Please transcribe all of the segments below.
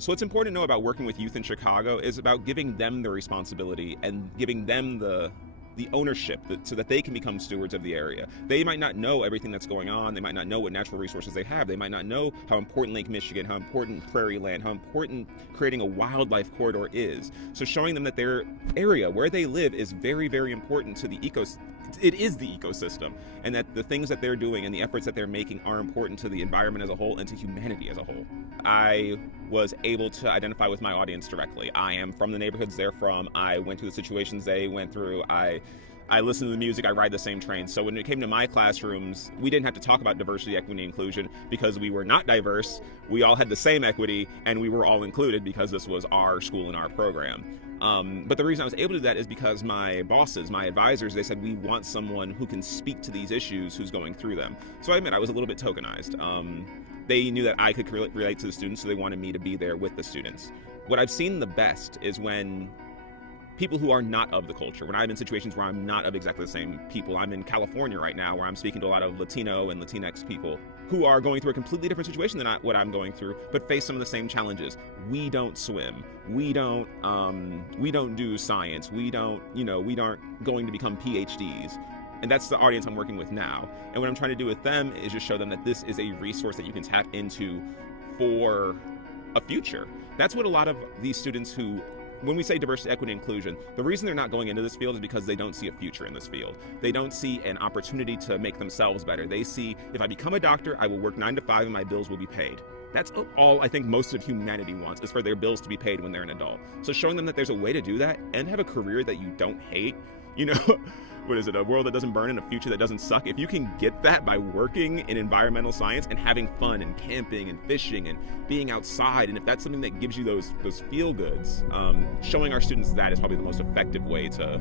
So what's important to know about working with youth in Chicago is about giving them the responsibility and giving them the ownership so that they can become stewards of the area. They might not know everything that's going on. They might not know what natural resources they have. They might not know how important Lake Michigan, how important prairie land, how important creating a wildlife corridor is. So showing them that their area, where they live, is very, very important to the ecosystem. It is the ecosystem, and that the things that they're doing and the efforts that they're making are important to the environment as a whole and to humanity as a whole. I was able to identify with my audience directly. I am from the neighborhoods they're from. I went through the situations they went through. I listen to the music, I ride the same train. So when it came to my classrooms, we didn't have to talk about diversity, equity, and inclusion because we were not diverse. We all had the same equity, and we were all included because this was our school and our program. But the reason I was able to do that is because my bosses, my advisors, they said, we want someone who can speak to these issues, who's going through them. So I admit I was a little bit tokenized. They knew that I could relate to the students, so they wanted me to be there with the students. What I've seen the best is when people who are not of the culture, when I'm in situations where I'm not of exactly the same people. I'm in California right now where I'm speaking to a lot of Latino and Latinx people who are going through a completely different situation than what I'm going through, but face some of the same challenges. We don't swim. We don't do science. We aren't going to become PhDs. And that's the audience I'm working with now. And what I'm trying to do with them is just show them that this is a resource that you can tap into for a future. That's what a lot of these students who, when we say diversity, equity, inclusion, the reason they're not going into this field is because they don't see a future in this field. They don't see an opportunity to make themselves better. They see, if I become a doctor, I will work 9 to 5 and my bills will be paid. That's all I think most of humanity wants, is for their bills to be paid when they're an adult. So showing them that there's a way to do that and have a career that you don't hate, what is it, a world that doesn't burn and a future that doesn't suck? If you can get that by working in environmental science and having fun and camping and fishing and being outside, and if that's something that gives you those feel goods, showing our students that is probably the most effective way to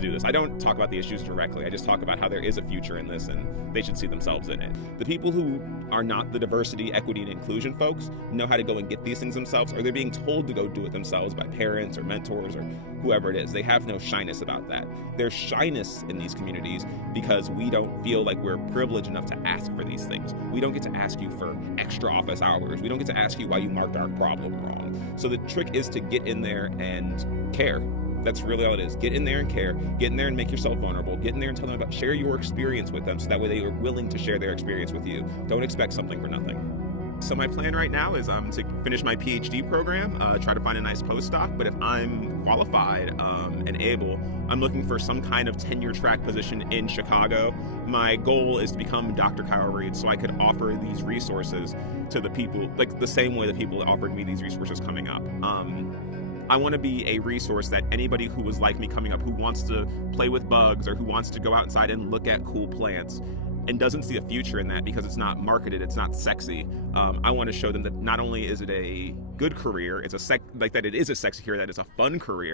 do this. I don't talk about the issues directly. I just talk about how there is a future in this and they should see themselves in it. The people who are not the diversity, equity, and inclusion folks know how to go and get these things themselves, or they're being told to go do it themselves by parents or mentors or whoever it is. They have no shyness about that. There's shyness in these communities because we don't feel like we're privileged enough to ask for these things. We don't get to ask you for extra office hours. We don't get to ask you why you marked our problem wrong. So the trick is to get in there and care. That's really all it is. Get in there and care. Get in there and make yourself vulnerable. Get in there and tell them about, share your experience with them so that way they are willing to share their experience with you. Don't expect something for nothing. So my plan right now is to finish my PhD program, try to find a nice postdoc, but if I'm qualified and able, I'm looking for some kind of tenure track position in Chicago. My goal is to become Dr. Kyle Reed so I could offer these resources to the people, like the same way the people offered me these resources coming up. I want to be a resource that anybody who was like me coming up, who wants to play with bugs or who wants to go outside and look at cool plants and doesn't see a future in that because it's not marketed, it's not sexy. I want to show them that not only is it a good career, it is a sexy career, that it's a fun career,